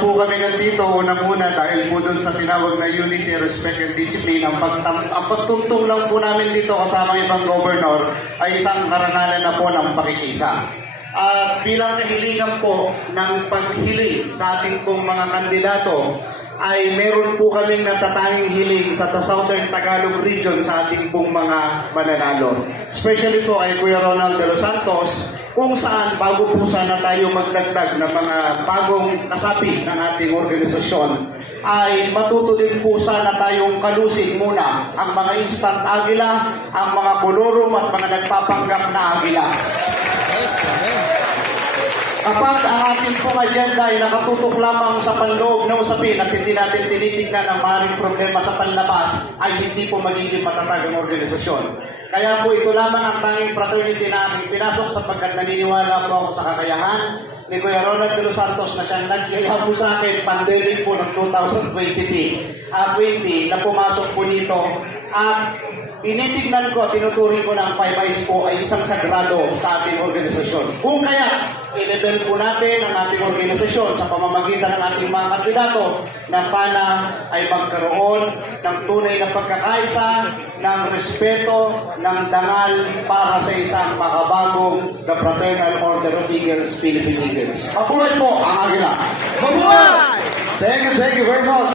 Kaya po kami nandito, unang-una, dahil po doon sa tinawag na unity, respect, and discipline, ang pagtungtong lang po namin dito kasama ibang governor ay isang karangalan na po ng pakikisa. At bilang kahilingan po ng paghiling sa ating pong mga kandidato, ay meron po kaming natatanging hiling sa Southern Tagalog Region sa ating pong mga mananalo. Especially po ay Kuya Ronald de los Santos, kung saan bago po sana tayo magdagdag ng mga bagong kasapi ng ating organisasyon, ay matuto din po sana tayong kalusin muna ang mga instant agila, ang mga kolorum at mga nagpapanggap na agila. Kapag ang ating pong agenda ay nakatutok lamang sa panloob na usapin at hindi natin tinitingnan ang maraming problema sa panlabas, ay hindi po magiging matatag ang organisasyon. Kaya po ito lamang ang tanging fraternity na aking pinasok sapagkat naniniwala po ako sa kakayahan ni Kuya Ronald de los Santos na siyang nagkaya po sa akin pandemic po ng 2020 na pumasok po dito. At initignan ko, tinuturing ko na ang 5 Eyes po ay isang sagrado sa ating organisasyon. Kung kaya, i-level po natin ang ating organisasyon sa pamamagitan ng ating mga kandidato na sana ay magkaroon ng tunay na pagkakaisa, ng respeto, ng dangal para sa isang makabagong The Fraternal Order of Eagles, Philippine Eagles. Mabuhay po ang Agila! Mabuhay! Thank you very much.